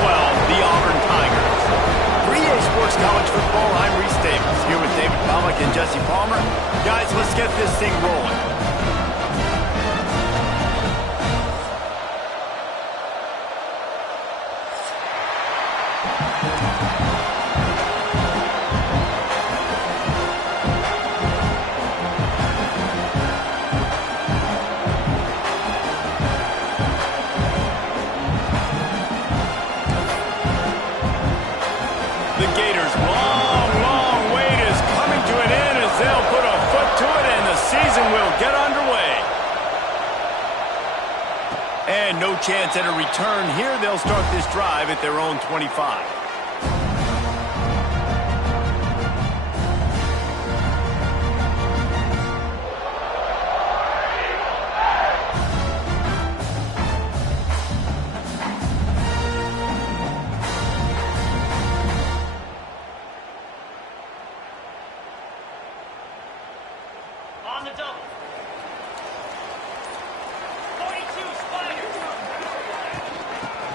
the Auburn Tigers. For EA Sports College Football, I'm Reese Davis, here with David Pollack and Jesse Palmer. Guys, let's get this thing rolling. The Gators' long wait is coming to an end as they'll put a foot to it and the season will get underway. And no chance at a return here. They'll start this drive at their own 25. On the double. 42 Spider.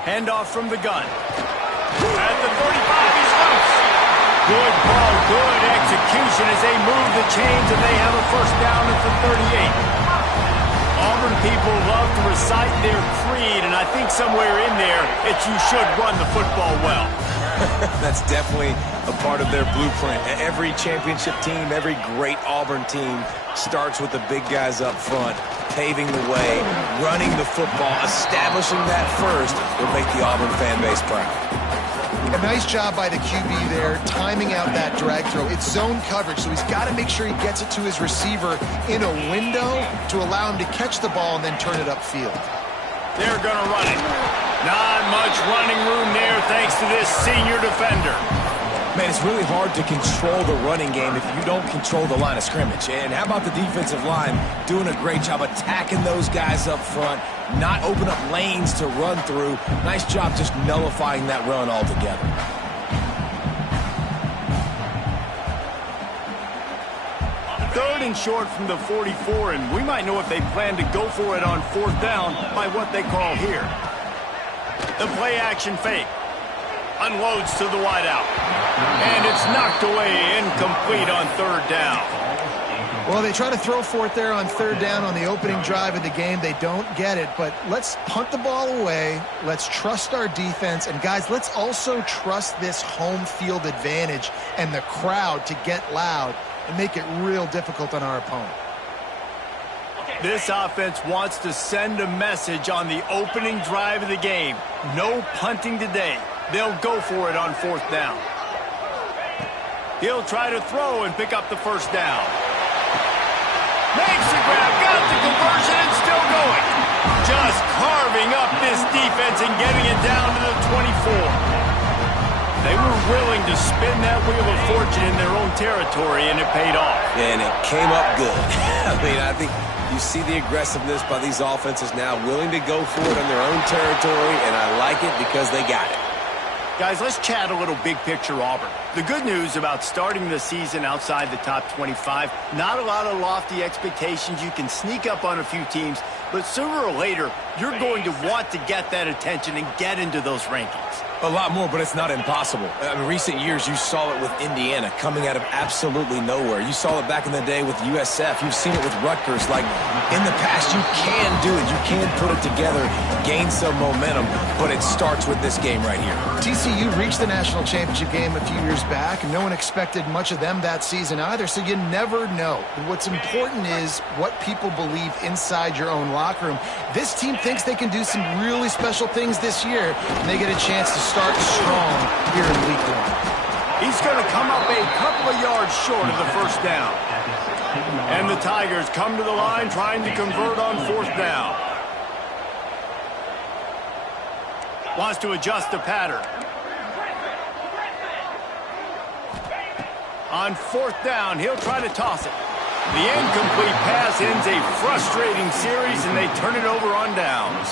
Handoff from the gun. At the 35, he's loose. Good ball, good execution as they move the chains and they have a first down at the 38. Auburn people love to recite their creed, and I think somewhere in there it's you should run the football well. That's definitely a part of their blueprint. Every championship team, every great Auburn team starts with the big guys up front, paving the way, running the football, establishing that first will make the Auburn fan base proud. A nice job by the QB there, timing out that drag throw. It's zone coverage, so he's got to make sure he gets it to his receiver in a window to allow him to catch the ball and then turn it upfield. They're going to run it. Not much running room there thanks to this senior defender. Man, it's really hard to control the running game if you don't control the line of scrimmage. And how about the defensive line doing a great job attacking those guys up front, not open up lanes to run through. Nice job just nullifying that run altogether. Third and short from the 44, and we might know if they plan to go for it on fourth down by what they call here. The play-action fake. Unloads to the wideout. And it's knocked away, incomplete on third down. Well, they try to throw for it there on third down on the opening drive of the game. They don't get it, but let's punt the ball away. Let's trust our defense. And, guys, let's also trust this home field advantage and the crowd to get loud and make it real difficult on our opponent. This offense wants to send a message on the opening drive of the game. No punting today. They'll go for it on fourth down. He'll try to throw and pick up the first down. Makes the grab, got the conversion, and still going. Just carving up this defense and getting it down to the 24. They were willing to spin that wheel of fortune in their own territory, and it paid off. And it came up good. I think you see the aggressiveness by these offenses now, willing to go for it on their own territory, and I like it because they got it. Guys, let's chat a little big picture Auburn. The good news about starting the season outside the top 25, not a lot of lofty expectations. You can sneak up on a few teams, but sooner or later, you're going to want to get that attention and get into those rankings. A lot more, but it's not impossible. In recent years, you saw it with Indiana coming out of absolutely nowhere. You saw it back in the day with USF. You've seen it with Rutgers. Like, in the past, you can do it. You can put it together, gain some momentum, but it starts with this game right here. TCU reached the national championship game a few years back, and no one expected much of them that season either, so you never know. What's important is what people believe inside your own locker room. This team thinks they can do some really special things this year, and they get a chance to start strong here in week one. He's going to come up a couple of yards short of the first down. And the Tigers come to the line trying to convert on fourth down. Wants to adjust the pattern. On fourth down, he'll try to toss it. The incomplete pass ends a frustrating series, and they turn it over on downs.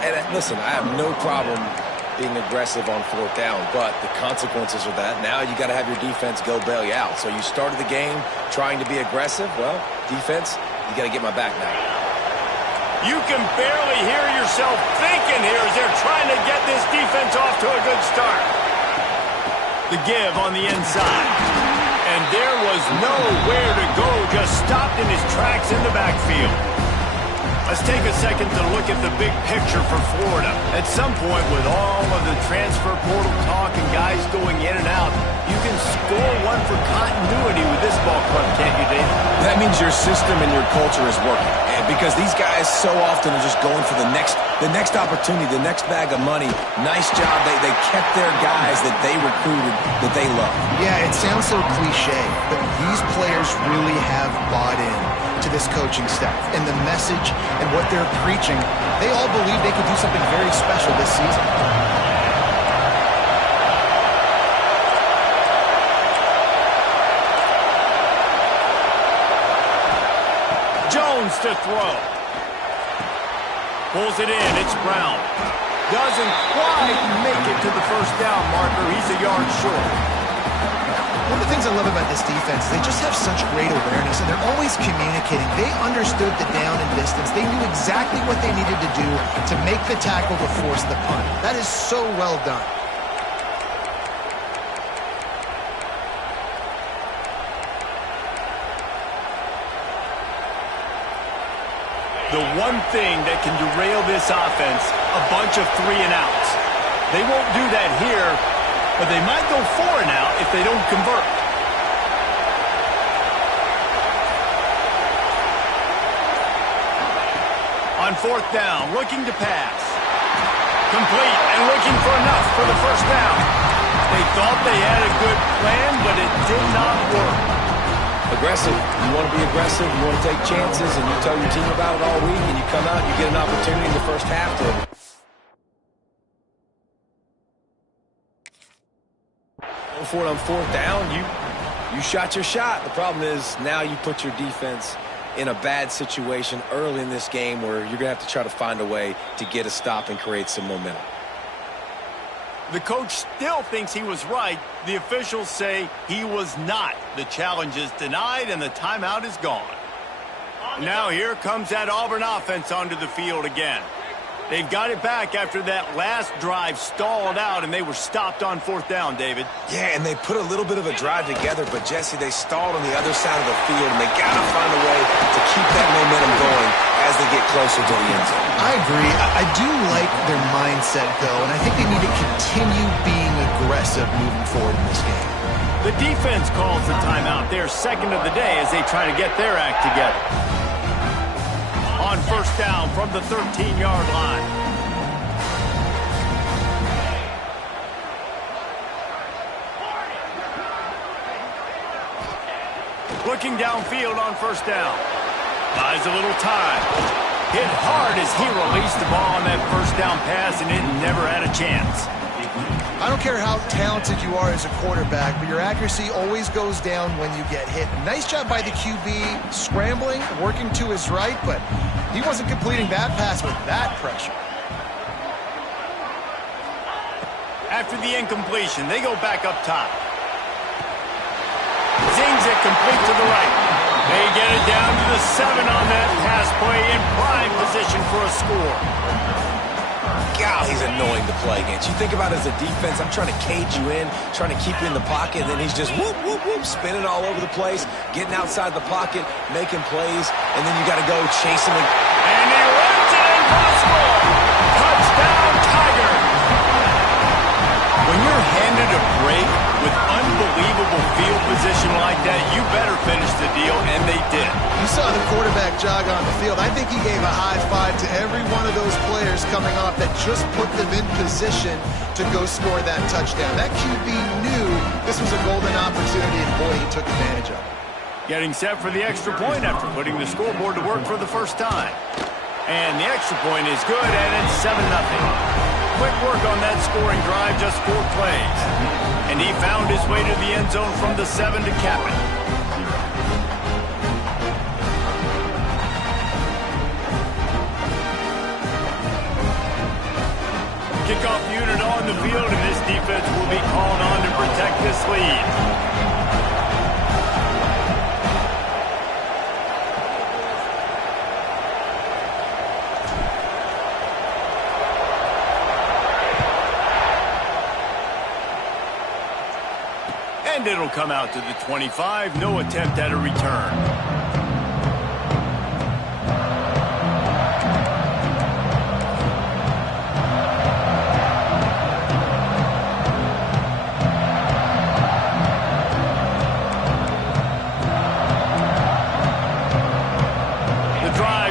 And listen, I have no problem being aggressive on fourth down, but the consequences of that, now you got to have your defense go bail you out. So you started the game trying to be aggressive. Well, defense, you got to get my back now. You can barely hear yourself thinking here as they're trying to get this defense off to a good start. The give on the inside. And there was nowhere to go, just stopped in his tracks in the backfield. Let's take a second to look at the big picture for Florida. At some point, with all of the transfer portal talk and guys going in and out, you can score one for continuity with this ball club, can't you, Dave? That means your system and your culture is working. And because these guys so often are just going for the next opportunity, the next bag of money. Nice job. They kept their guys that they recruited, that they love. Yeah, it sounds so cliche, but these players really have bought in to this coaching staff and the message and what they're preaching. They all believe they could do something very special this season. Jones to throw. Pulls it in. It's Brown. Doesn't quite make it to the first down marker. He's a yard short. One of the things I love about this defense, they just have such great awareness, and they're always communicating. They understood the down and distance. They knew exactly what they needed to do to make the tackle to force the punt. That is so well done. The one thing that can derail this offense, a bunch of 3-and-outs. They won't do that here, but they might go 4-and-out if they don't convert. On fourth down, looking to pass. Complete and looking for enough for the first down. They thought they had a good plan, but it did not work. Aggressive. You want to be aggressive. You want to take chances, and you tell your team about it all week, and you come out, you get an opportunity in the first half to go for it on fourth down. You shot your shot. The problem is now you put your defense in a bad situation early in this game where you're going to have to try to find a way to get a stop and create some momentum. The coach still thinks he was right. The officials say he was not. The challenge is denied, and the timeout is gone. Now here comes that Auburn offense onto the field again. They've got it back after that last drive stalled out, and they were stopped on fourth down, David. Yeah, and they put a little bit of a drive together, but, Jesse, they stalled on the other side of the field, and they got to find a way to keep that momentum going as they get closer to the end zone. I agree. I do like their mindset, though, and I think they need to continue being aggressive moving forward in this game. The defense calls the timeout, their second of the day, as they try to get their act together. On first down from the 13-yard line. Looking downfield on first down. Buys a little time. Hit hard as he released the ball on that first down pass, and it never had a chance. I don't care how talented you are as a quarterback, but your accuracy always goes down when you get hit. Nice job by the QB scrambling, working to his right, but he wasn't completing that pass with that pressure. After the incompletion, they go back up top. Zings it complete to the right. They get it down to the 7 on that pass play in prime position for a score. God, he's annoying to play against. You think about it as a defense, I'm trying to cage you in, trying to keep you in the pocket, and then he's just whoop, whoop, whoop, spinning all over the place, getting outside the pocket, making plays, and then you got to go chase him. And he runs it impossible. Touchdown, Tiger. When you're handed a break with unbelievable field position like that, you better finish the deal, and they did. You saw the quarterback jog on the field. I think he gave a high five to every one of those players coming off that just put them in position to go score that touchdown. That QB knew this was a golden opportunity, and boy, he took advantage of it. Getting set for the extra point after putting the scoreboard to work for the first time. And the extra point is good, and it's 7-0. Quick work on that scoring drive, just 4 plays. And he found his way to the end zone from the 7 to cap it. Kickoff unit on the field, and this defense will be called on to protect this lead. And it'll come out to the 25. No attempt at a return.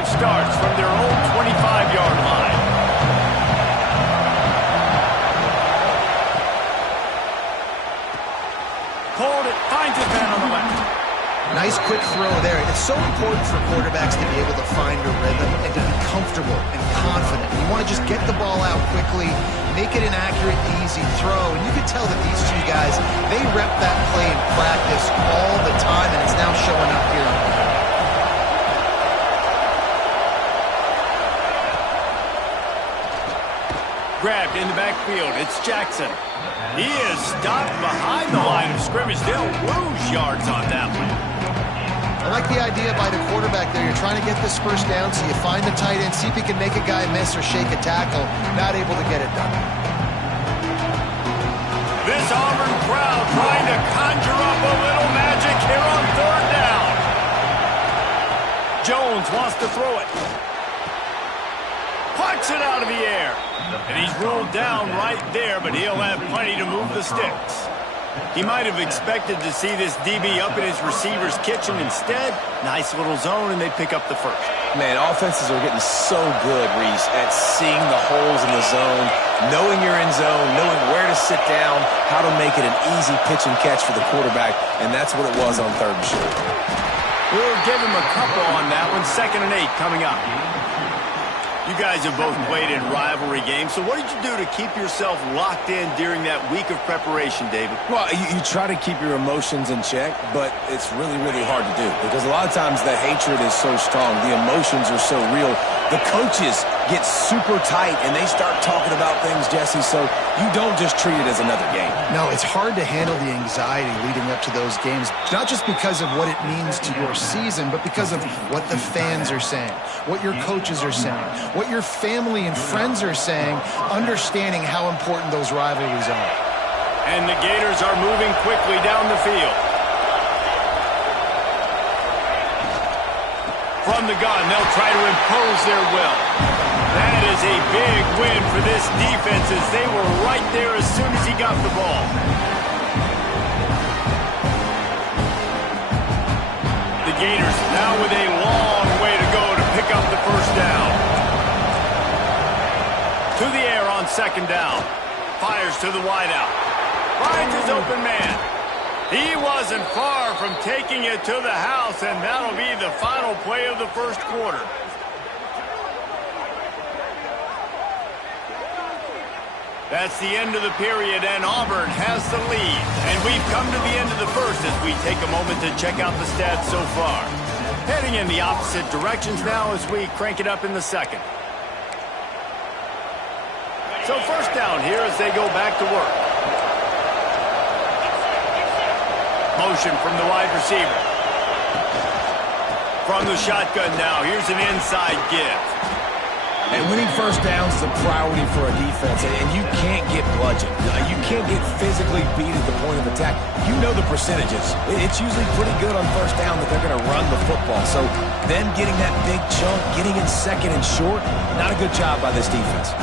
Starts from their own 25-yard line. Pulled it, finds his man on the left. Nice quick throw there. It's so important for quarterbacks to be able to find a rhythm and to be comfortable and confident. You want to just get the ball out quickly, make it an accurate, easy throw. And you can tell that these two guys, they rep that play in practice all the time, and it's now showing up here on the field. Grabbed in the backfield. It's Jackson. He is stopped behind the line of scrimmage. They'll lose yards on that one. I like the idea by the quarterback there. You're trying to get this first down, so you find the tight end, see if he can make a guy miss or shake a tackle. Not able to get it done. This Auburn crowd trying to conjure up a little magic here on third down. Jones wants to throw it. Pucks it out of the air. And he's ruled down right there, but he'll have plenty to move the sticks. He might have expected to see this DB up in his receiver's kitchen. Instead, nice little zone, and they pick up the first. Man, offenses are getting so good, Reese, at seeing the holes in the zone, knowing you're in zone, knowing where to sit down, how to make it an easy pitch and catch for the quarterback, and that's what it was on third and short. We'll give him a couple on that one. 2nd and 8 coming up. You guys have both played in rivalry games, so what did you do to keep yourself locked in during that week of preparation, David? Well, you try to keep your emotions in check, but it's really, really hard to do because a lot of times the hatred is so strong. The emotions are so real. The coaches get super tight, and they start talking about things, Jesse, so you don't just treat it as another game. No, it's hard to handle the anxiety leading up to those games, not just because of what it means to your season, but because of what the fans are saying, what your coaches are saying, what your family and friends are saying, understanding how important those rivalries are. And the Gators are moving quickly down the field. From the gun, they'll try to impose their will. That is a big win for this defense as they were right there as soon as he got the ball. The Gators now with a long way to go to pick up the first down. To the air on 2nd down. Fires to the wideout. Finds his open man. He wasn't far from taking it to the house, and that'll be the final play of the first quarter. That's the end of the period, and Auburn has the lead. And we've come to the end of the first as we take a moment to check out the stats so far. Heading in the opposite directions now as we crank it up in the second. So first down here as they go back to work. Motion from the wide receiver. From the shotgun now, here's an inside give. And winning first downs is a priority for a defense, and you can't get bludgeoned. You can't get physically beat at the point of attack. You know the percentages. It's usually pretty good on first down that they're going to run the football. So them getting that big chunk, getting in 2nd and short, not a good job by this defense.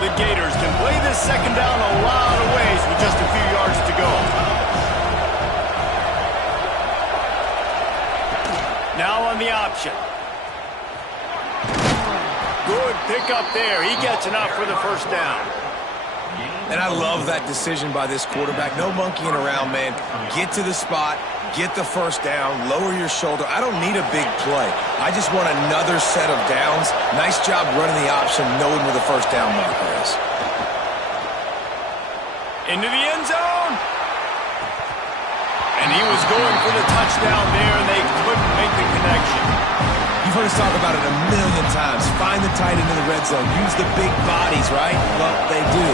The Gators can play this 2nd down a lot of ways with just a few yards to go. Now on the option. Good pickup there. He gets enough for the first down. And I love that decision by this quarterback. No monkeying around, man. Get to the spot, get the first down, lower your shoulder. I don't need a big play. I just want another set of downs. Nice job running the option, knowing where the first down marker is. Into the end zone. And he was going for the touchdown there, and they couldn't make the connection. You've heard us talk about it a million times. Find the tight end in the red zone. Use the big bodies, right? Well, they do.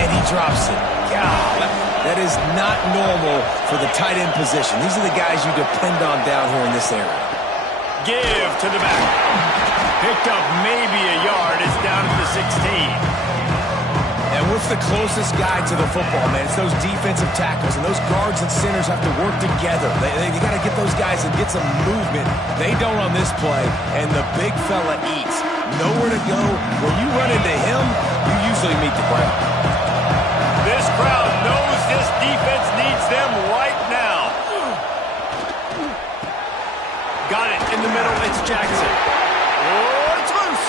And he drops it. God, that is not normal for the tight end position. These are the guys you depend on down here in this area. Give to the back. Picked up maybe a yard. It's down to the 16. And we're the closest guy to the football, man. It's those defensive tackles, and those guards and centers have to work together. They got to get those guys and get some movement. They don't on this play, and the big fella eats. Nowhere to go. When you run into him, you usually meet the ground. This crowd knows this defense needs them right now. Got it in the middle. It's Jackson. Oh, it's loose.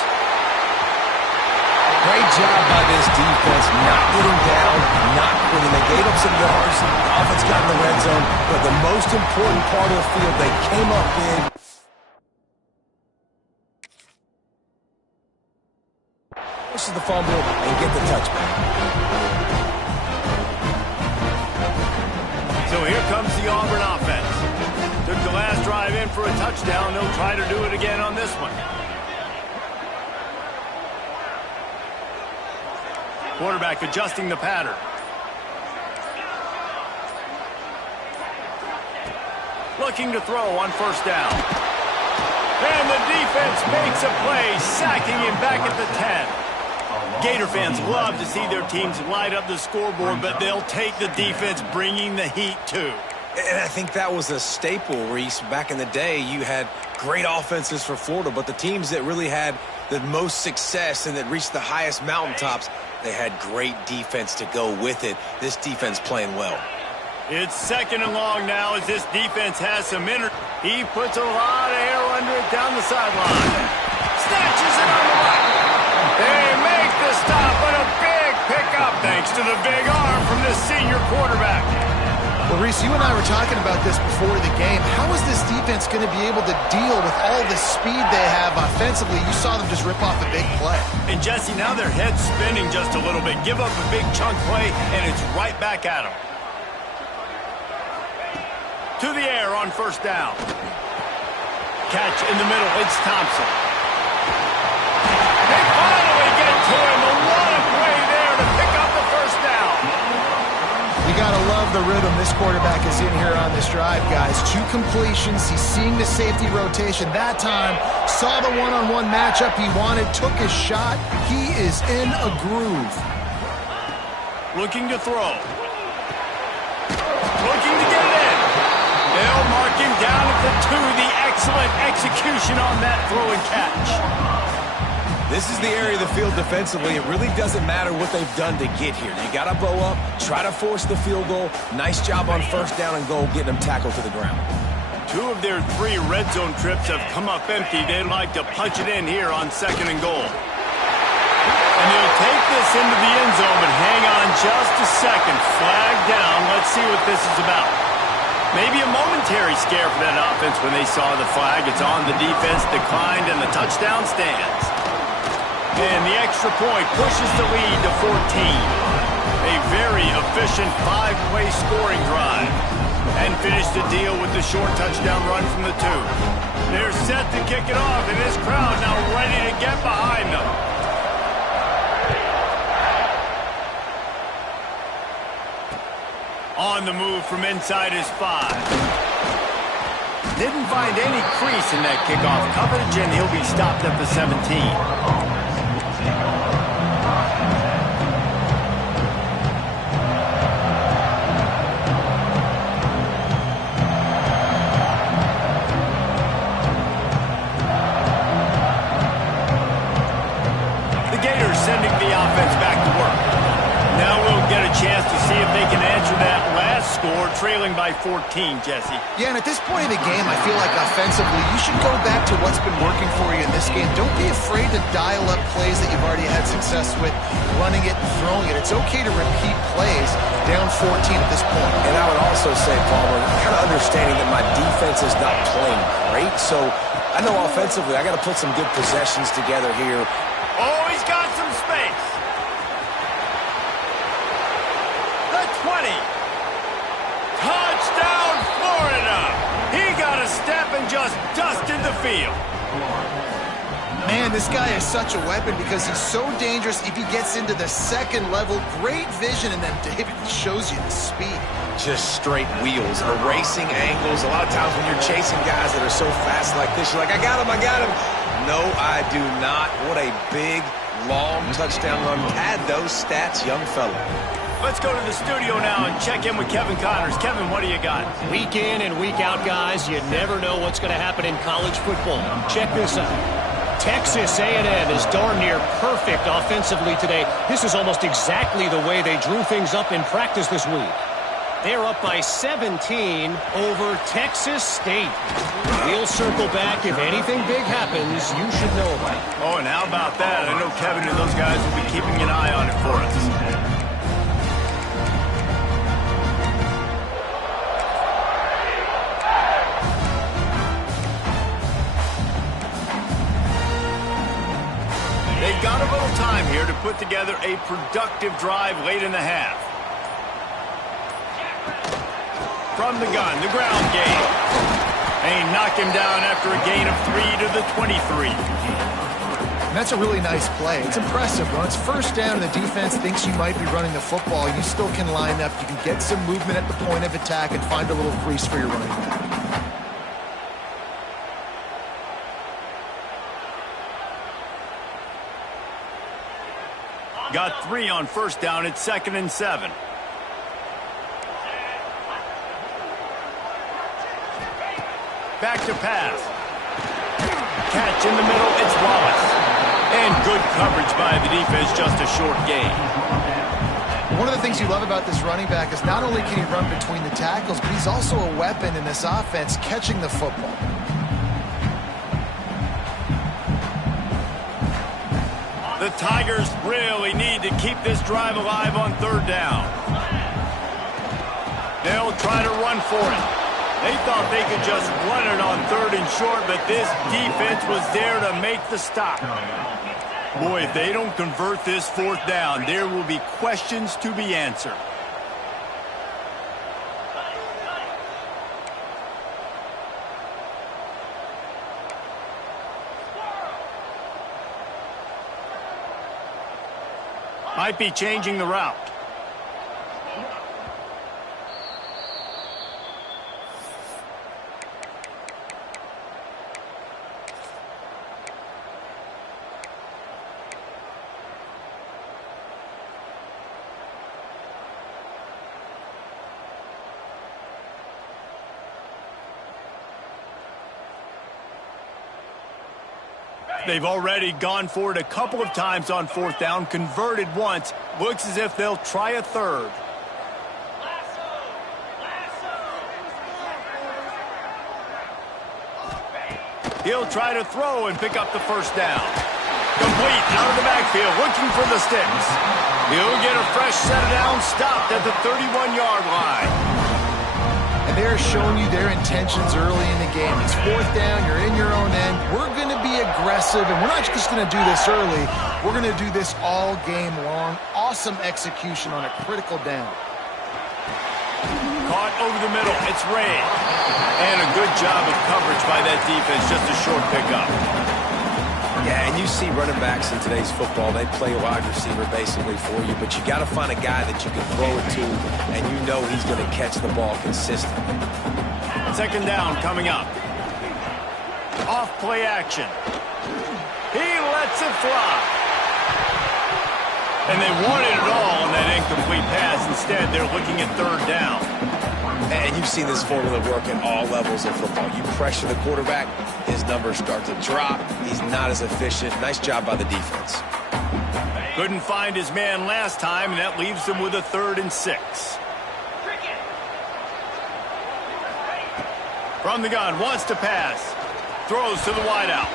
Great job by this defense, not getting down, not quitting. They gave up some yards. The offense got in the red zone, but the most important part of the field, they came up big. This is the fumble and get the touchback. So here comes the Auburn offense. Took the last drive in for a touchdown. They'll try to do it again on this one. Quarterback adjusting the pattern. Looking to throw on first down. And the defense makes a play, sacking him back at the 10. Gator fans love to see their teams light up the scoreboard, but they'll take the defense bringing the heat too. And I think that was a staple, Reese. Back in the day, you had great offenses for Florida, but the teams that really had the most success and that reached the highest mountaintops, they had great defense to go with it. This defense playing well. It's second and long now as this defense has some energy. He puts a lot of air under it down the sideline. Snatches it on the right. They make the stop, but a big pickup thanks to the big arm from this senior quarterback. Well, Reese, you and I were talking about this before the game. How is this defense going to be able to deal with all the speed they have offensively? You saw them just rip off a big play. And, Jesse, now their head's spinning just a little bit. Give up a big chunk play, and it's right back at them. To the air on first down. Catch in the middle. It's Thompson. They finally get to him. A lot of play there to pick up the first down. You got to love the rhythm this quarterback is in here on this drive, guys. 2 completions. He's seeing the safety rotation that time. Saw the one-on-one matchup he wanted. Took his shot. He is in a groove. Looking to throw. Looking to get it in. They'll mark him down at the 2. The excellent execution on that throw and catch. This is the area of the field defensively. It really doesn't matter what they've done to get here. You got to bow up, try to force the field goal. Nice job on first down and goal, getting them tackled to the ground. 2 of their 3 red zone trips have come up empty. They'd like to punch it in here on second and goal. And they'll take this into the end zone, but hang on just a second. Flag down. Let's see what this is about. Maybe a momentary scare for that offense when they saw the flag. It's on the defense, declined, and the touchdown stands. And the extra point pushes the lead to 14. A very efficient 5-play scoring drive. And finish the deal with the short touchdown run from the 2. They're set to kick it off, and this crowd now ready to get behind them. On the move from inside his 5. Didn't find any crease in that kickoff coverage, and he'll be stopped at the 17. Sending the offense back to work. Now we'll get a chance to see if they can answer that last score, trailing by 14, Jesse. Yeah, and at this point in the game, I feel like offensively, you should go back to what's been working for you in this game. Don't be afraid to dial up plays that you've already had success with, running it and throwing it. It's okay to repeat plays down 14 at this point. And I would also say, Palmer, kind of understanding that my defense is not playing great, so I know offensively I got to put some good possessions together here. Oh, he's got some space. The 20. Touchdown, Florida. He got a step and just dusted the field. Man, this guy is such a weapon because he's so dangerous if he gets into the second level. Great vision, and then David shows you the speed. Just straight wheels, erasing angles. A lot of times when you're chasing guys that are so fast like this, you're like, I got him. No, I do not. What a big Long touchdown run. Pad those stats, young fella. Let's go to the studio now and check in with Kevin Connors. Kevin, what do you got? Week in and week out, guys, you never know what's going to happen in college football. Check this out. Texas A&M is darn near perfect offensively today. This is almost exactly the way they drew things up in practice this week. They're up by 17 over Texas State. We'll circle back. If anything big happens, you should know about it. Oh, and how about that? I know Kevin and those guys will be keeping an eye on it for us. They've got a little time here to put together a productive drive late in the half. From the gun, the ground game. They knock him down after a gain of 3 to the 23. And that's a really nice play. It's impressive. When it's first down and the defense thinks you might be running the football, you still can line up. You can get some movement at the point of attack and find a little crease for your running back. Got 3 on first down. It's 2nd and 7. Back to pass. Catch in the middle. It's Wallace. And good coverage by the defense. Just a short gain. One of the things you love about this running back is not only can he run between the tackles, but he's also a weapon in this offense catching the football. The Tigers really need to keep this drive alive on 3rd down. They'll try to run for it. They thought they could just run it on 3rd and short, but this defense was there to make the stop. Boy, if they don't convert this 4th down, there will be questions to be answered. Might be changing the route. They've already gone for it a couple of times on 4th down, converted once. Looks as if they'll try a 3rd. He'll try to throw and pick up the 1st down. Complete out of the backfield, looking for the sticks. He'll get a fresh set down, stopped at the 31-yard line. And they're showing you their intentions early in the game. It's 4th down, you're in your own end. We're going to be aggressive, and we're not just going to do this early. We're going to do this all game long. Awesome execution on a critical down. Caught over the middle. It's Ray. And a good job of coverage by that defense. Just a short pickup. Yeah, and you see running backs in today's football, they play wide receiver basically for you, but you got to find a guy that you can throw it to, and you know he's going to catch the ball consistently. 2nd down coming up. Off play action. He lets it fly. And they wanted it all on that incomplete pass. Instead, they're looking at 3rd down. And you've seen this formula work at all levels of football. You pressure the quarterback, his numbers start to drop. He's not as efficient. Nice job by the defense. Couldn't find his man last time, and that leaves him with a 3rd and 6. From the gun, wants to pass. Throws to the wideout.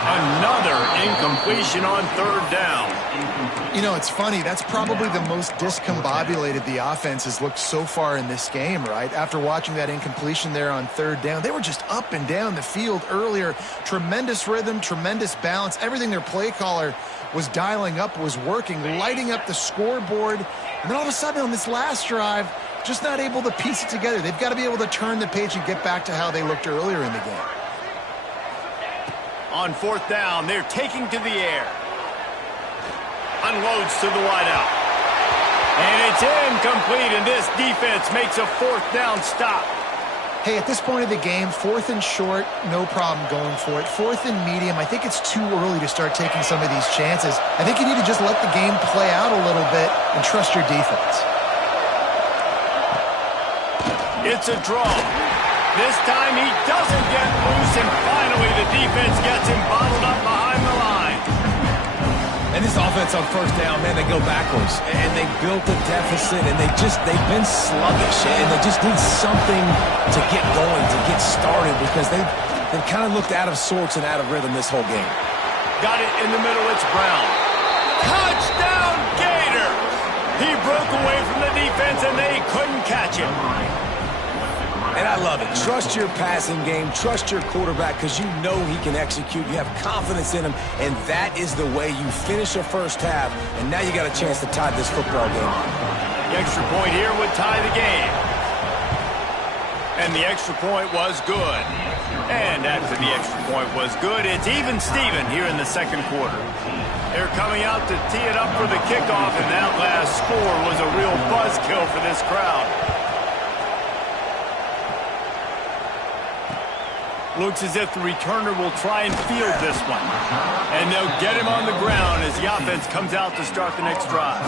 Another incompletion on 3rd down. You know, it's funny. That's probably the most discombobulated the offense has looked so far in this game, right? After watching that incompletion there on 3rd down, they were just up and down the field earlier. Tremendous rhythm, tremendous balance. Everything their play caller was dialing up was working, lighting up the scoreboard. And then all of a sudden on this last drive, just not able to piece it together. They've got to be able to turn the page and get back to how they looked earlier in the game. On 4th down, they're taking to the air. Unloads to the wideout. And it's incomplete, and this defense makes a 4th down stop. hey, at this point of the game, 4th and short, no problem going for it. 4th and medium, I think it's too early to start taking some of these chances. I think you need to just let the game play out a little bit and trust your defense. It's a draw. This time he doesn't get loose, and finally the defense gets him bottled up behind the line. And this offense on first down, man, they go backwards. And they built a deficit, and they've been sluggish. And they just need something to get going, to get started, because they've kind of looked out of sorts and out of rhythm this whole game. Got it in the middle, it's Brown. Touchdown, Gator! He broke away from the defense, and they couldn't catch him. And I love it. Trust your passing game. Trust your quarterback, because you know he can execute. You have confidence in him, and that is the way you finish a first half. And now you got a chance to tie this football game. The extra point here would tie the game. And the extra point was good. And after the extra point was good, it's even Steven here in the second quarter. They're coming out to tee it up for the kickoff, and that last score was a real buzzkill for this crowd. Looks as if the returner will try and field this one. And they'll get him on the ground as the offense comes out to start the next drive.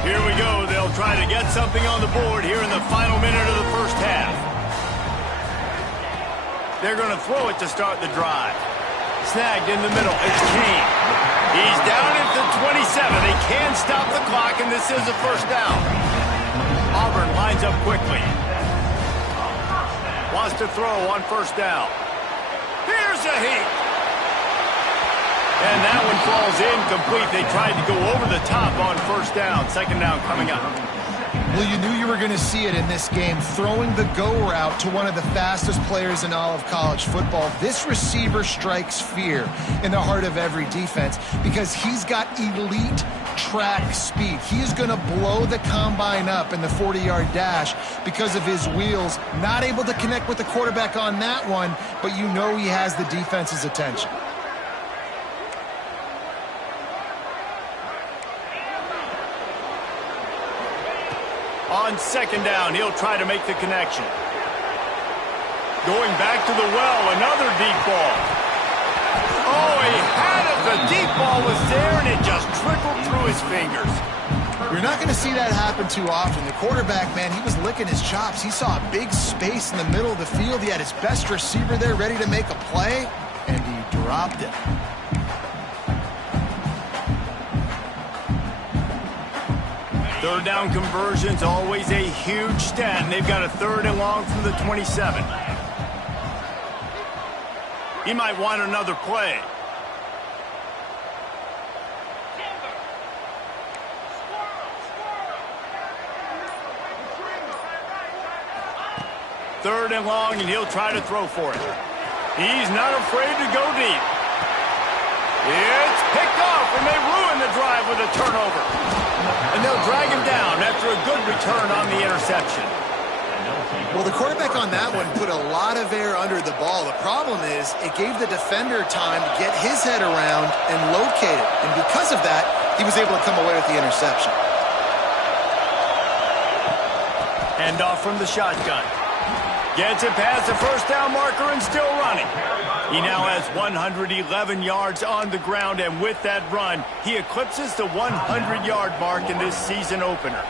Here we go. They'll try to get something on the board here in the final minute of the first half. They're going to throw it to start the drive. Snagged in the middle. It's Kane. He's down at the 27. They can stop the clock, and this is a first down. Auburn lines up quickly. Wants to throw on first down. Here's a heat. And that one falls incomplete. They tried to go over the top on first down. Second down coming up. Well, you knew you were going to see it in this game, throwing the go route to one of the fastest players in all of college football. This receiver strikes fear in the heart of every defense because he's got elite track speed. He is going to blow the combine up in the 40-yard dash because of his wheels. Not able to connect with the quarterback on that one, but you know he has the defense's attention. On second down, he'll try to make the connection. Going back to the well, another deep ball. Oh, he had it. The deep ball was there, and it just trickled through his fingers. You're not going to see that happen too often. The quarterback, man, he was licking his chops. He saw a big space in the middle of the field. He had his best receiver there ready to make a play, and he dropped it. Third down conversion's always a huge stat, and they've got a third and long from the 27. He might want another play. Third and long, and he'll try to throw for it. He's not afraid to go deep. It's picked off, and they ruin the drive with a turnover. And they'll drag him down after a good return on the interception. Well, the quarterback on that one put a lot of air under the ball. The problem is it gave the defender time to get his head around and locate it. And because of that, he was able to come away with the interception. Hand off from the shotgun. Gets it past the first down marker and still running. He now has 111 yards on the ground, and with that run, he eclipses the 100-yard mark in this season opener.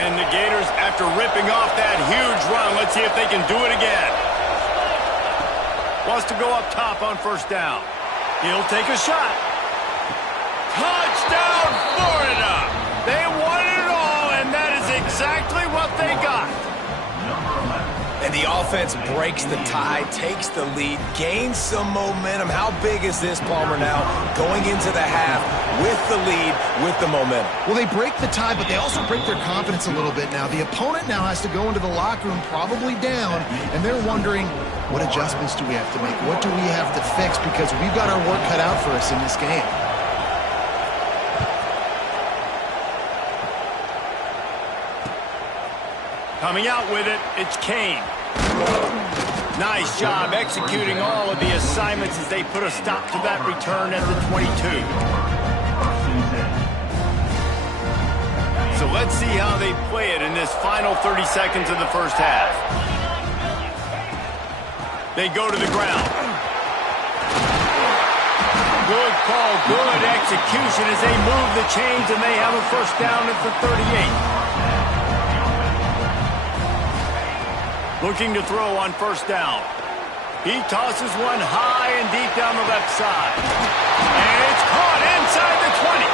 And the Gators, after ripping off that huge run, let's see if they can do it again. Wants to go up top on first down. He'll take a shot. Touchdown, Florida! They won it all, and that is exactly what they got. And the offense breaks the tie, takes the lead, gains some momentum. How big is this, Palmer, now? Going into the half with the lead, with the momentum. Well, they break the tie, but they also break their confidence a little bit now. The opponent now has to go into the locker room probably down, and they're wondering, what adjustments do we have to make? What do we have to fix? Because we've got our work cut out for us in this game. Coming out with it, it's Kane. Nice job executing all of the assignments as they put a stop to that return at the 22. So let's see how they play it in this final 30 seconds of the first half. They go to the ground. Good call, good execution as they move the chains, and they have a first down at the 38. Looking to throw on first down. He tosses one high and deep down the left side. And it's caught inside the 20.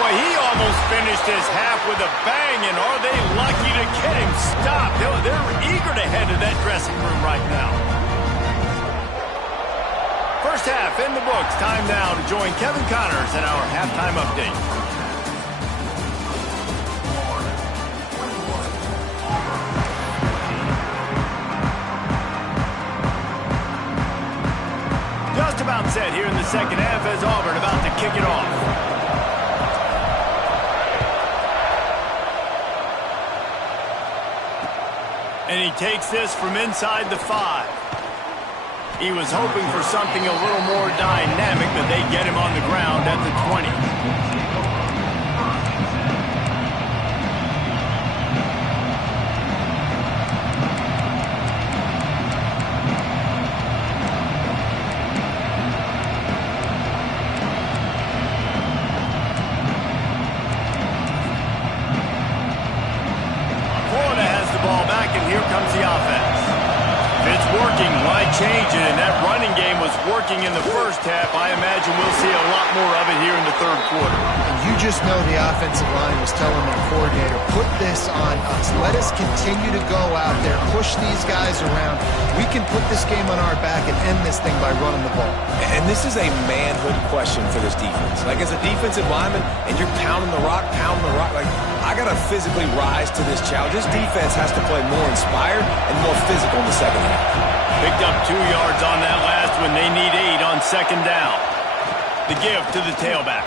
Boy, he almost finished his half with a bang, and are they lucky to get him stopped? They're eager to head to that dressing room right now. First half in the books. Time now to join Kevin Connors in our halftime update. Just about set here in the second half as Auburn about to kick it off. And he takes this from inside the 5. He was hoping for something a little more dynamic, but they get him on the ground at the 20. Florida has the ball back, and here comes the offense. It's working. Why change it? And that running game was working in the first half. I imagine we'll see a lot more of it here in the third quarter. And you just know the offensive line was telling their coordinator, put this on us. Let us continue to go out there, push these guys around. We can put this game on our back and end this thing by running the ball. And this is a manhood question for this defense. Like, as a defensive lineman, and you're pounding the rock, like, I got to physically rise to this challenge. This defense has to play more inspired and more physical in the second half. Picked up 2 yards on that last one. They need 8 on second down. The give to the tailback.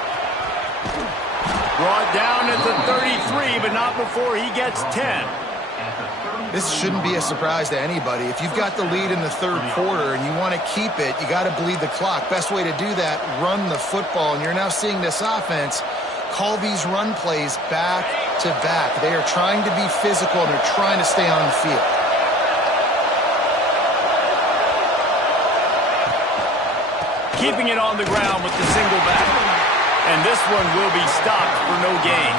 Brought down at the 33, but not before he gets 10. This shouldn't be a surprise to anybody. If you've got the lead in the third quarter and you want to keep it, you got to bleed the clock. Best way to do that, run the football. And you're now seeing this offense call these run plays back to back. They are trying to be physical, and they're trying to stay on the field. Keeping it on the ground with the single back. And this one will be stopped for no gain.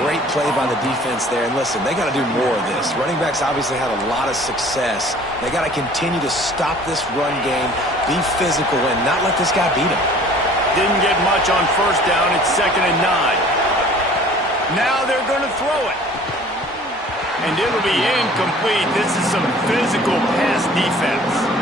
Great play by the defense there. And listen, they got to do more of this. Running backs obviously had a lot of success. They got to continue to stop this run game, be physical, and not let this guy beat him. Didn't get much on first down. It's 2nd and 9. Now they're going to throw it. And it'll be incomplete. This is some physical pass defense.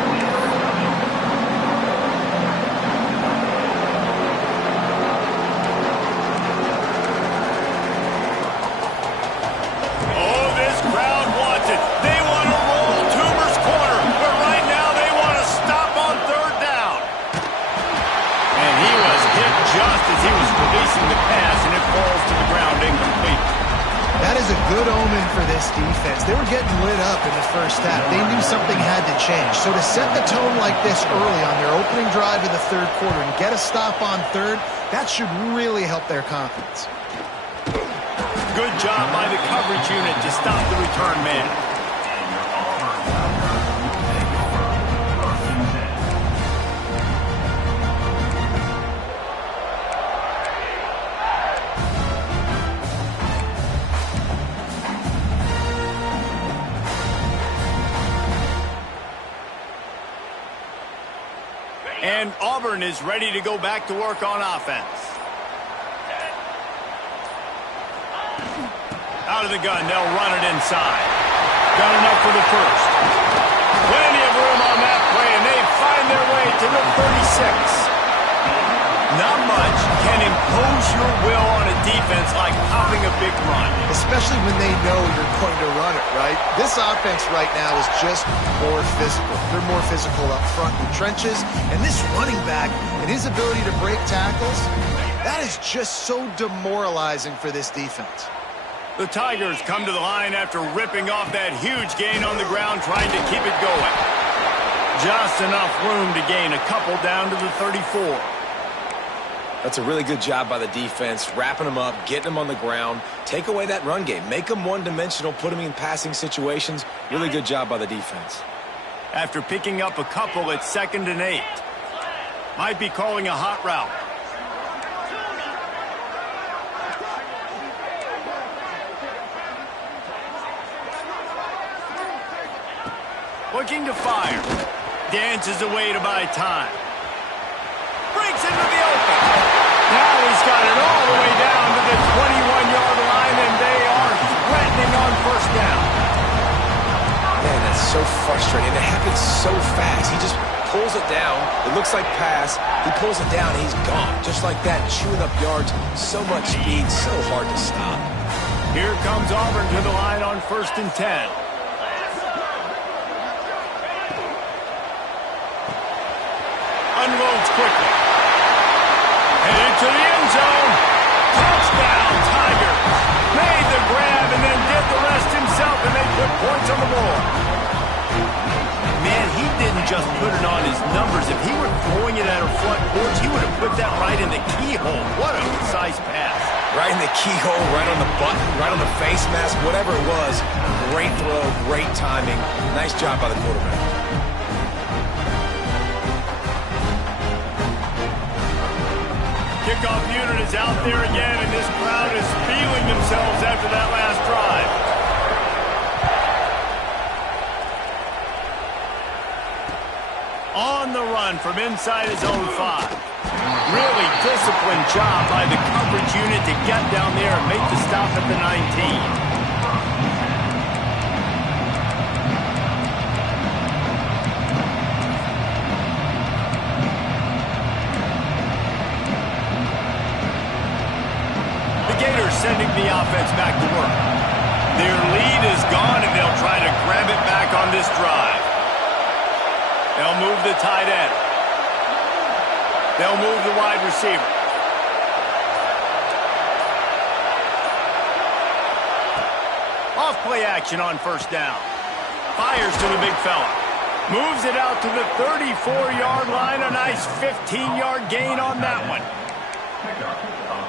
Good omen for this defense. They were getting lit up in the first half. They knew something had to change. So to set the tone like this early on their opening drive of the third quarter and get a stop on third, that should really help their confidence. Good job by the coverage unit to stop the return man. And Auburn is ready to go back to work on offense. Out of the gun, they'll run it inside. Got enough for the first. Plenty of room on that play, and they find their way to the 36. Not much can impose your will on a defense like popping a big run. Especially when they know you're going to run it, right? This offense right now is just more physical. They're more physical up front in the trenches. And this running back and his ability to break tackles, that is just so demoralizing for this defense. The Tigers come to the line after ripping off that huge gain on the ground, trying to keep it going. Just enough room to gain a couple down to the 34. That's a really good job by the defense, wrapping them up, getting them on the ground. Take away that run game. Make them one-dimensional, put them in passing situations. Really good job by the defense. After picking up a couple at 2nd and 8. Might be calling a hot route. Looking to fire. Dances away to buy time. Breaks into the open. Now he's got it all the way down to the 21-yard line, and they are threatening on 1st down. Man, that's so frustrating. It happens so fast. He just pulls it down. It looks like pass. He pulls it down, and he's gone. Just like that, chewing up yards. So much speed, so hard to stop. Here comes Auburn to the line on 1st and 10. Unloads quickly. Headed to the end zone. Touchdown, Tigers. Made the grab and then did the rest himself, and they put points on the board. Man, he didn't just put it on his numbers. If he were throwing it at a front porch, he would have put that right in the keyhole. What a precise pass. Right in the keyhole, right on the button, right on the face mask, whatever it was. Great throw, great timing. Nice job by the quarterback. Kickoff unit is out there again, and this crowd is feeling themselves after that last drive. On the run from inside his own 5. Really disciplined job by the coverage unit to get down there and make the stop at the 19. Sending the offense back to work. Their lead is gone, and they'll try to grab it back on this drive. They'll move the tight end. They'll move the wide receiver. Off play action on 1st down. Fires to the big fella. Moves it out to the 34-yard line. A nice 15-yard gain on that one.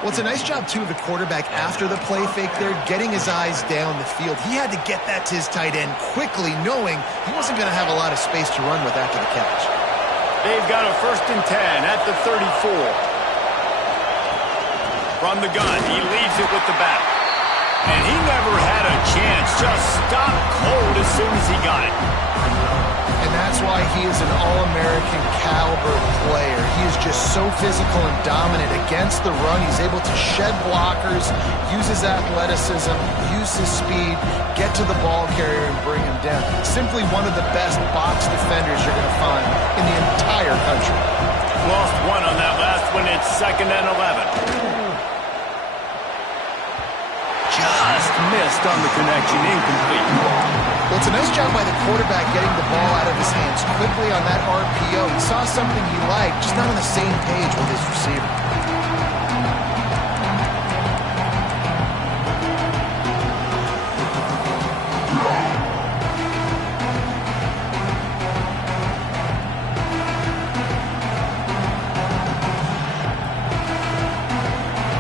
Well, it's a nice job, too, of the quarterback after the play fake there, getting his eyes down the field. He had to get that to his tight end quickly, knowing he wasn't going to have a lot of space to run with after the catch. They've got a 1st and 10 at the 34. From the gun, he leaves it with the back. And he never had a chance, just stopped cold as soon as he got it. And that's why he is an All-American caliber player. He is just so physical and dominant against the run. He's able to shed blockers, use his athleticism, use his speed, get to the ball carrier and bring him down. Simply one of the best box defenders you're going to find in the entire country. Lost one on that last one. It's 2nd and 11. Just missed on the connection, incomplete. Well, it's a nice job by the quarterback getting the ball out of his hands quickly on that RPO. He saw something he liked, just not on the same page with his receiver.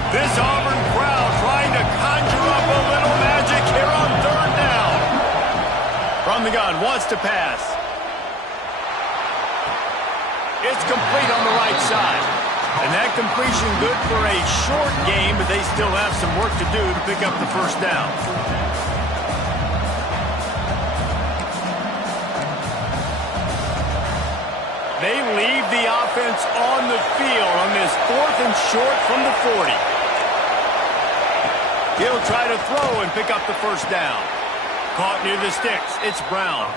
This Auburn crowd trying to conjure up a little magic here on 3rd down. From the gun, wants to pass. It's complete on the right side. And that completion good for a short game, but they still have some work to do to pick up the 1st down. They leave the offense on the field on this 4th and short from the 40. He'll try to throw and pick up the 1st down. Caught near the sticks. It's Brown.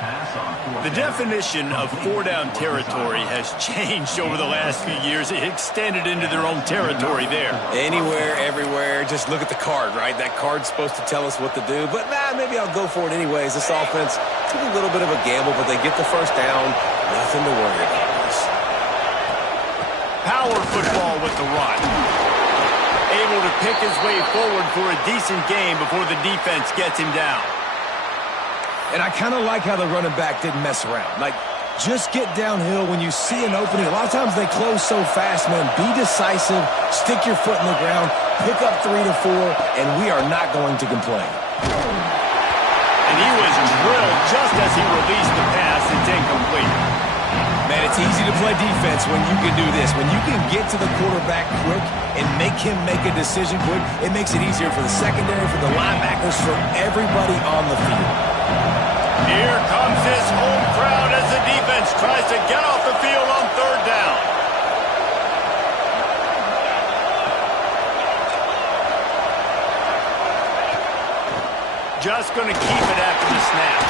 The definition of 4-down territory has changed over the last few years. It extended into their own territory there. Anywhere, everywhere. Just look at the card, right? That card's supposed to tell us what to do. But, maybe I'll go for it anyways. This offense took a little bit of a gamble, but they get the 1st down. Nothing to worry about. Power football with the run. able to pick his way forward for a decent game before the defense gets him down. And I kind of like how the running back didn't mess around. Like, just get downhill when you see an opening. A lot of times they close so fast, man. Be decisive, stick your foot in the ground, pick up 3 to 4, and we are not going to complain. And he was drilled just as he released the pass. It's incomplete. Man, it's easy to play defense when you can do this. When you can get to the quarterback quick and make him make a decision quick, it makes it easier for the secondary, for the linebackers, for everybody on the field. Here comes his home crowd as the defense tries to get off the field on third down. Just going to keep it after the snap.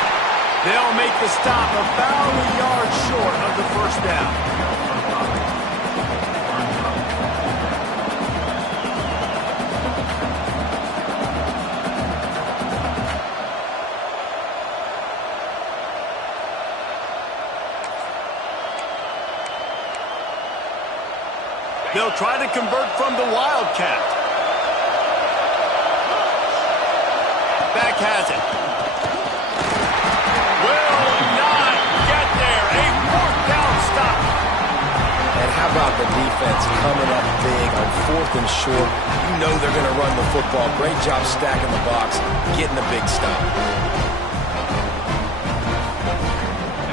They'll make the stop about a yard short of the first down. They'll try to convert from the Wildcat. Back has it. Will not get there. A fourth down stop. And how about the defense coming up big on 4th and short? You know they're going to run the football. Great job stacking the box, getting the big stop.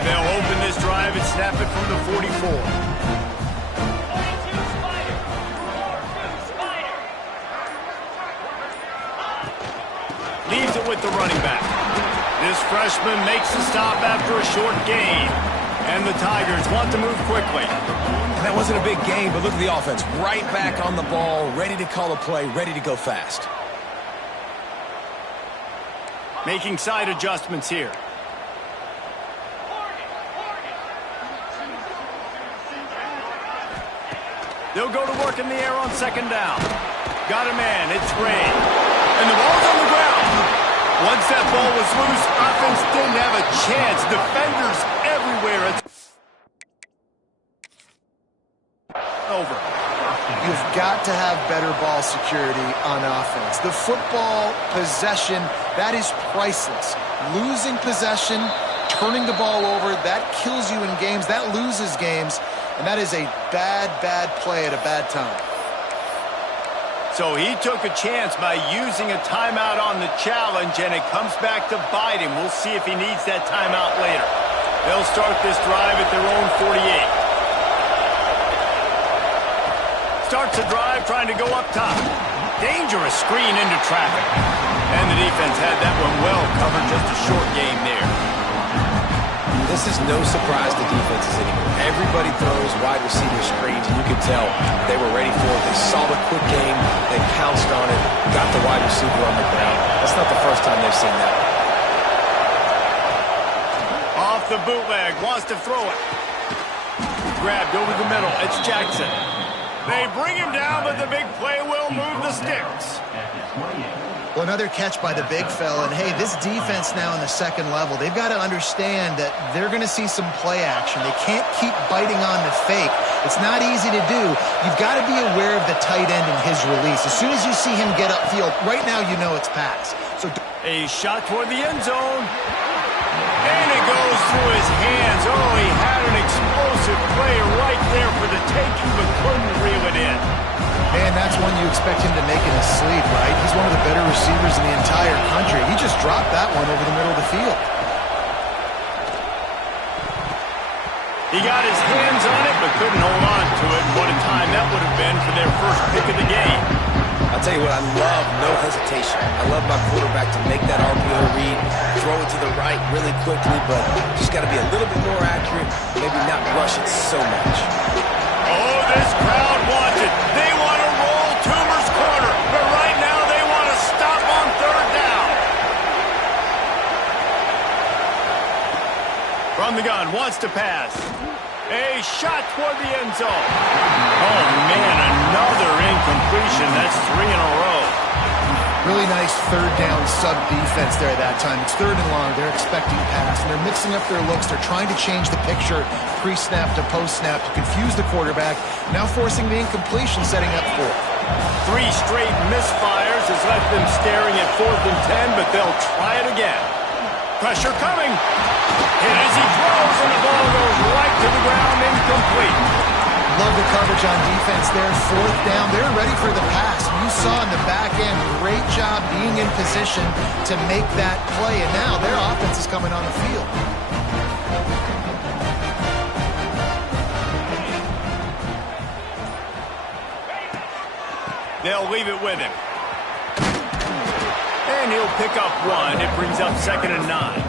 They'll open this drive and snap it from the 44. Leaves it with the running back. This freshman makes the stop after a short gain. And the Tigers want to move quickly. And that wasn't a big gain, but look at the offense. Right back on the ball, ready to call a play, ready to go fast. Making side adjustments here. They'll go to work in the air on second down. Got a man, it's Ray. And the ball's on the ground. Once that ball was loose, offense didn't have a chance. Defenders everywhere. It's over. You've got to have better ball security on offense. The football possession, that is priceless. Losing possession, turning the ball over, that kills you in games. That loses games. And that is a bad, bad play at a bad time. So he took a chance by using a timeout on the challenge, and it comes back to bite him. We'll see if he needs that timeout later. They'll start this drive at their own 48. Starts the drive trying to go up top. Dangerous screen into traffic. And the defense had that one well covered, just a short game there. This is no surprise to defenses anymore. Everybody throws wide receiver screens, and you can tell they were ready for it. They saw the quick game. They pounced on it, got the wide receiver on the ground. That's not the first time they've seen that. Off the bootleg, wants to throw it. Grabbed over the middle, it's Jackson. They bring him down, but the big play will move the sticks. Well, another catch by the big fella. And, hey, this defense now in the second level, they've got to understand that they're going to see some play action. They can't keep biting on the fake. It's not easy to do. You've got to be aware of the tight end and his release. As soon as you see him get upfield, right now you know it's pass. So a shot toward the end zone. And it goes through his hands. Oh, he had an explosive play right there for the taking, but couldn't reel it in. Man, that's one you expect him to make in his sleep, right? He's one of the better receivers in the entire country. He just dropped that one over the middle of the field. He got his hands on it, but couldn't hold on to it. What a time that would have been for their first pick of the game. I'll tell you what, I love no hesitation. I love my quarterback to make that RPO read, throw it to the right really quickly, but just got to be a little bit more accurate, maybe not rush it so much. Oh, this crowd wants it. They want to roll Toomer's corner, but right now they want to stop on third down. From the gun, wants to pass. A shot toward the end zone. Oh, man, another incompletion. That's 3 in a row. Really nice third down sub defense there at that time. It's third and long. They're expecting pass, and they're mixing up their looks. They're trying to change the picture pre-snap to post-snap to confuse the quarterback, now forcing the incompletion, setting up fourth. 3 straight misfires has left them staring at 4th and 10, but they'll try it again. Pressure coming. Hit as he throws, and the ball goes right to the ground, incomplete. Love the coverage on defense there. 4th down. They're ready for the pass. You saw in the back end, great job being in position to make that play, and now their offense is coming on the field. They'll leave it with him. And he'll pick up 1. It brings up 2nd and 9.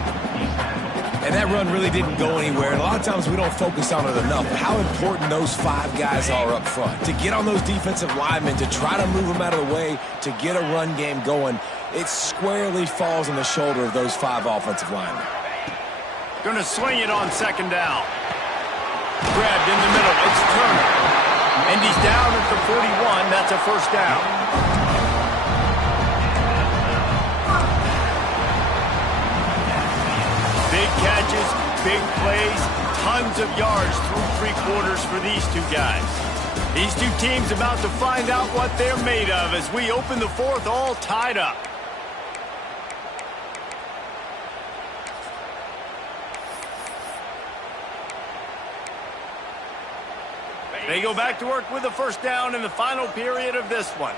And that run really didn't go anywhere. And a lot of times we don't focus on it enough. But how important those 5 guys are up front. To get on those defensive linemen, to try to move them out of the way, to get a run game going, it squarely falls on the shoulder of those 5 offensive linemen. Going to swing it on 2nd down. Grabbed in the middle. It's Turner. And he's down at the 41. That's a 1st down. Big catches, big plays, tons of yards through 3 quarters for these 2 guys. These 2 teams about to find out what they're made of as we open the 4th all tied up. They go back to work with a 1st down in the final period of this one.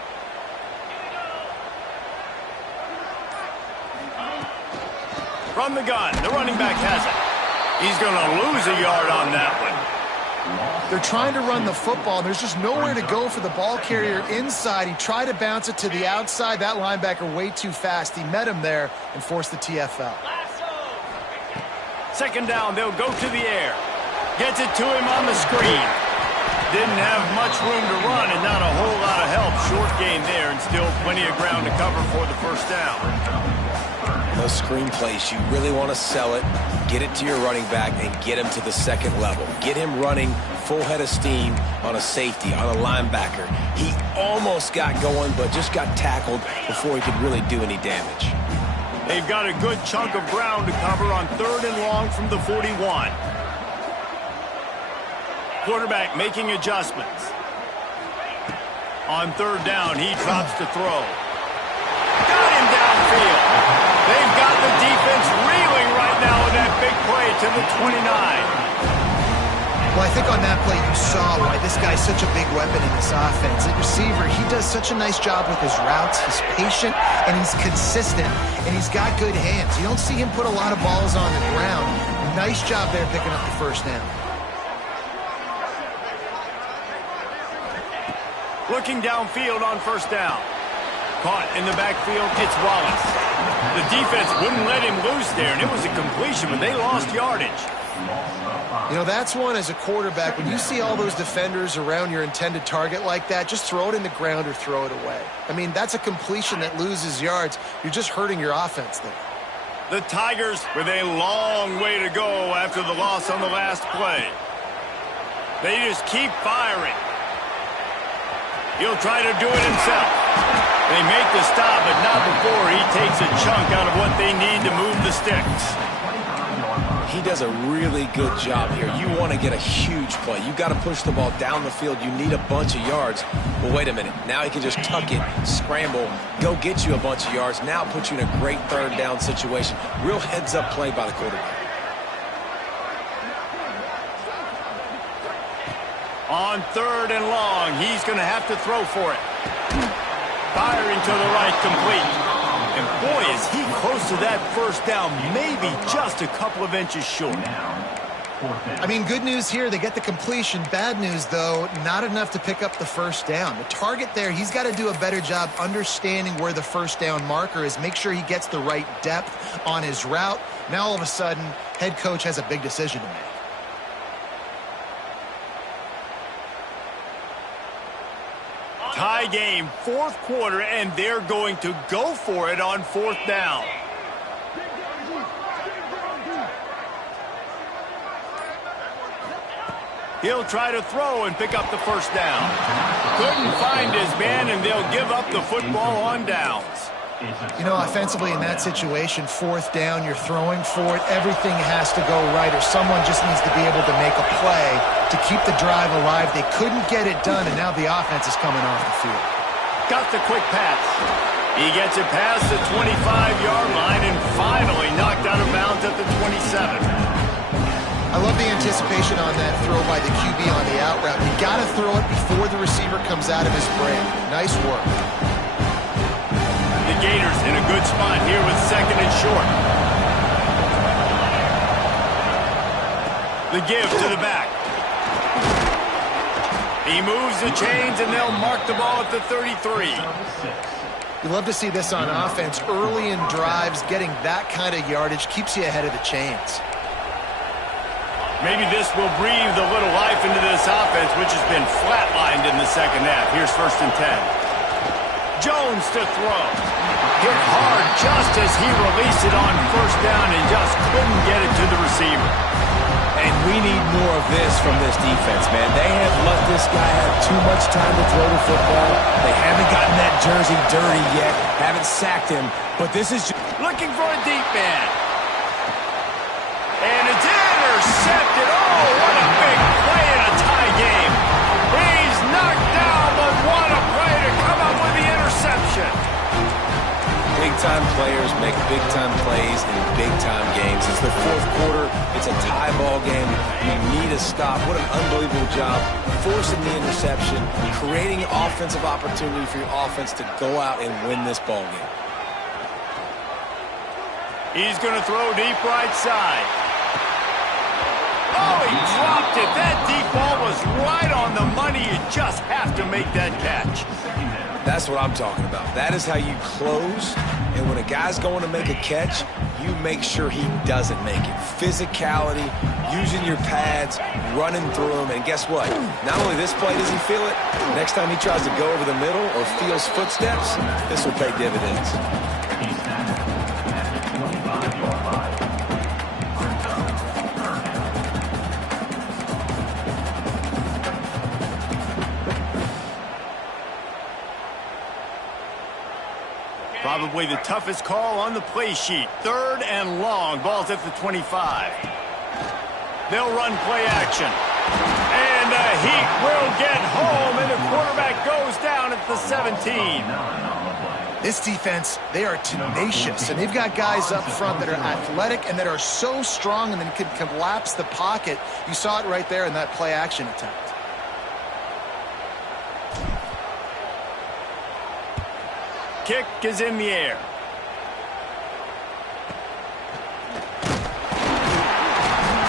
From the gun, the running back has it. He's going to lose a yard on that one. They're trying to run the football. There's just nowhere to go for the ball carrier inside. He tried to bounce it to the outside. That linebacker way too fast. He met him there and forced the TFL. 2nd down, they'll go to the air. Gets it to him on the screen. Didn't have much room to run and not a whole lot of help. Short gain there and still plenty of ground to cover for the 1st down. Those screen plays, you really want to sell it, get it to your running back, and get him to the 2nd level. Get him running full head of steam on a safety, on a linebacker. He almost got going, but just got tackled before he could really do any damage. They've got a good chunk of ground to cover on 3rd and long from the 41. Quarterback making adjustments. On 3rd down, he drops to throw. Got him downfield. They've got the defense reeling right now with that big play to the 29. Well, I think on that play you saw why this guy's such a big weapon in this offense. At receiver, he does such a nice job with his routes. He's patient, and he's consistent, and he's got good hands. You don't see him put a lot of balls on the ground. Nice job there picking up the 1st down. Looking downfield on 1st down. Caught in the backfield, it's Wallace. The defense wouldn't let him loose there, and it was a completion, but they lost yardage. You know, that's one as a quarterback. When you see all those defenders around your intended target like that, just throw it in the ground or throw it away. I mean, that's a completion that loses yards. You're just hurting your offense there. The Tigers with a long way to go after the loss on the last play. They just keep firing. He'll try to do it himself. They make the stop, but not before he takes a chunk out of what they need to move the sticks. He does a really good job here. You want to get a huge play. You got to push the ball down the field. You need a bunch of yards. But wait a minute. Now he can just tuck it, scramble, go get you a bunch of yards. Now put you in a great 3rd down situation. Real heads-up play by the quarterback. On 3rd and long, he's going to have to throw for it. Firing to the right, complete. And boy, is he close to that 1st down, maybe just a couple of inches short. I mean, good news here, they get the completion. Bad news, though, not enough to pick up the 1st down. The target there, he's got to do a better job understanding where the 1st down marker is, make sure he gets the right depth on his route. Now, all of a sudden, head coach has a big decision to make. Tie game, 4th quarter, and they're going to go for it on 4th down. He'll try to throw and pick up the 1st down. Couldn't find his man, and they'll give up the football on downs. You know, offensively in that situation, 4th down, you're throwing for it. Everything has to go right, or someone just needs to be able to make a play to keep the drive alive. They couldn't get it done, and now the offense is coming off the field. Got the quick pass. He gets it past the 25-yard line and finally knocked out of bounds at the 27. I love the anticipation on that throw by the QB on the out route. You got to throw it before the receiver comes out of his break. Nice work. The Gators in a good spot here with second and short. The give to the back. He moves the chains, and they'll mark the ball at the 33. You love to see this on offense. Early in drives, getting that kind of yardage keeps you ahead of the chains. Maybe this will breathe a little life into this offense, which has been flatlined in the second half. Here's 1st and 10. Jones to throw. Hit hard just as he released it on 1st down and just couldn't get it to the receiver. And we need more of this from this defense, man. They have let this guy have too much time to throw the football. They haven't gotten that jersey dirty yet, haven't sacked him, but this is just... Looking for a deep man. And it's intercepted. Oh, what a big play in a tie game. He's knocked down, but what a play to come up with the interception. Big-time players make big-time plays in big-time games. It's the 4th quarter. It's a tie ball game. You need a stop. What an unbelievable job forcing the interception, creating offensive opportunity for your offense to go out and win this ball game. He's going to throw deep right side. Oh, he dropped it. That deep ball was right on the money. You just have to make that catch. That's what I'm talking about. That is how you close. And when a guy's going to make a catch, you make sure he doesn't make it. Physicality, using your pads, running through them. And guess what? Not only this play does he feel it, next time he tries to go over the middle or feels footsteps, this will pay dividends. Probably the toughest call on the play sheet. 3rd and long. Ball's at the 25. They'll run play action. And the Heat will get home, and the quarterback goes down at the 17. This defense, they are tenacious, and they've got guys up front that are athletic and that are so strong and then can collapse the pocket. You saw it right there in that play action attempt. Kick is in the air.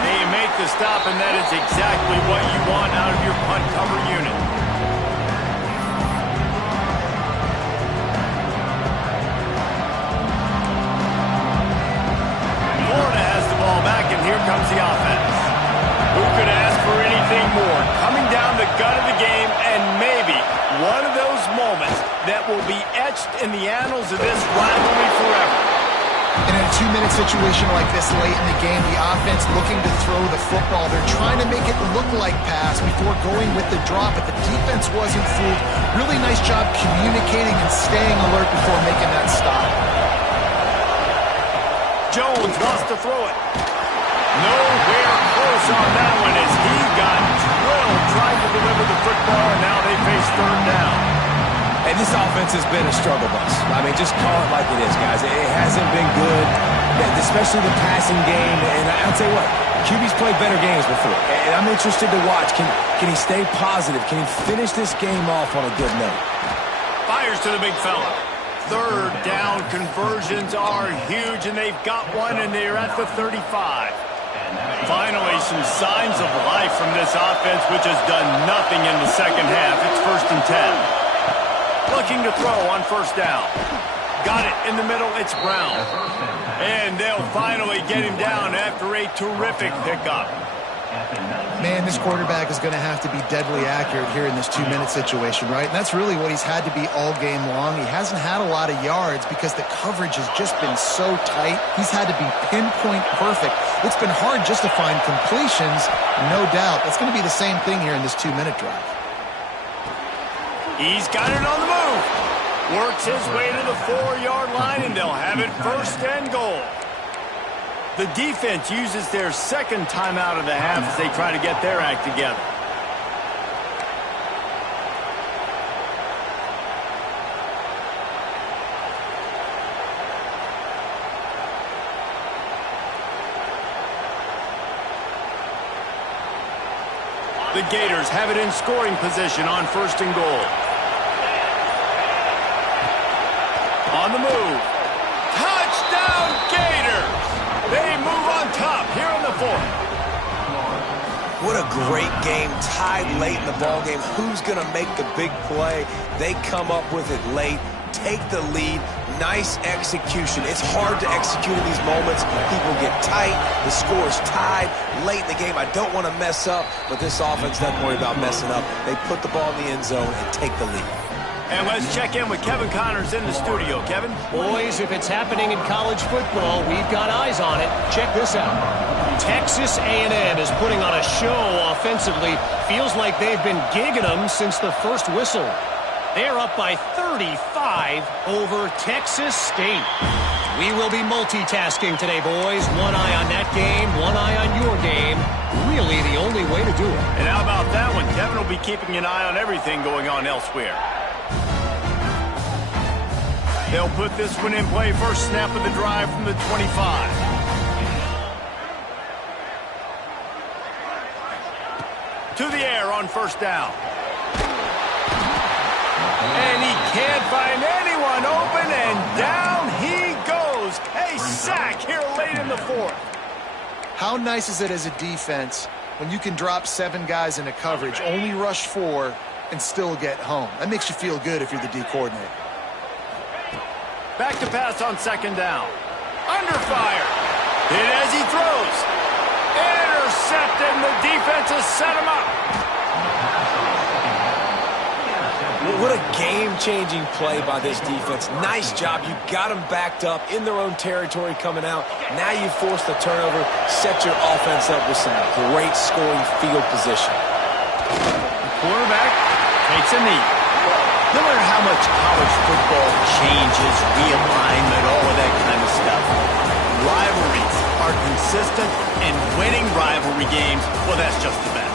They make the stop, and that is exactly what you want out of your punt cover unit. Florida has the ball back, and here comes the offense. Who could ask for anything more? Coming down the gut of the game, and maybe one of those moments that will be etched in the annals of this rivalry forever. In a 2-minute situation like this late in the game, the offense looking to throw the football. They're trying to make it look like pass before going with the drop, but the defense wasn't fooled. Really nice job communicating and staying alert before making that stop. Jones wants to throw it. Nowhere close on that one as he got drilled trying to deliver the football, and now they face 3rd down. And this offense has been a struggle bus. I mean, just call it like it is, guys. It hasn't been good, especially the passing game. And I'll tell you what, QB's played better games before. And I'm interested to watch. Can he stay positive? Can he finish this game off on a good note? Fires to the big fella. 3rd down conversions are huge, and they've got one, and they're at the 35. Finally, some signs of life from this offense, which has done nothing in the second half. It's 1st and 10. Looking to throw on 1st down. Got it in the middle. It's Brown. And they'll finally get him down after a terrific pickup. Man, this quarterback is going to have to be deadly accurate here in this 2-minute situation, right? And that's really what he's had to be all game long. He hasn't had a lot of yards because the coverage has just been so tight. He's had to be pinpoint perfect. It's been hard just to find completions, no doubt. That's going to be the same thing here in this 2-minute drive. He's got it on the move. Works his way to the 4-yard line, and they'll have it 1st and goal. The defense uses their 2nd timeout of the half as they try to get their act together. The Gators have it in scoring position on 1st and goal. On the move. Touchdown, Gators! They move on top here in the 4th. What a great game, tied late in the ball game. Who's going to make the big play? They come up with it late, take the lead. Nice execution. It's hard to execute in these moments. People get tight. The score's tied late in the game. I don't want to mess up, but this offense doesn't worry about messing up. They put the ball in the end zone and take the lead. And let's check in with Kevin Connors in the studio. Kevin? Boys, if it's happening in college football, we've got eyes on it. Check this out. Texas A&M is putting on a show offensively. Feels like they've been gigging them since the first whistle. They're up by 35 over Texas State. We will be multitasking today, boys. One eye on that game, one eye on your game. Really the only way to do it. And how about that one? Kevin will be keeping an eye on everything going on elsewhere. They'll put this one in play. First snap of the drive from the 25. To the air on 1st down. And he can't find anyone open, and down he goes. A sack here late in the 4th. How nice is it as a defense when you can drop 7 guys into coverage, only rush 4, and still get home? That makes you feel good if you're the D coordinator. Back to pass on 2nd down. Under fire. Hit as he throws. Intercepted, and the defense has set him up. What a game-changing play by this defense. Nice job. You got them backed up in their own territory coming out. Now you force the turnover, set your offense up with some great scoring field position. The quarterback takes a knee. No matter how much college football changes, realignment, all of that kind of stuff, rivalries are consistent, and winning rivalry games, well, that's just the best.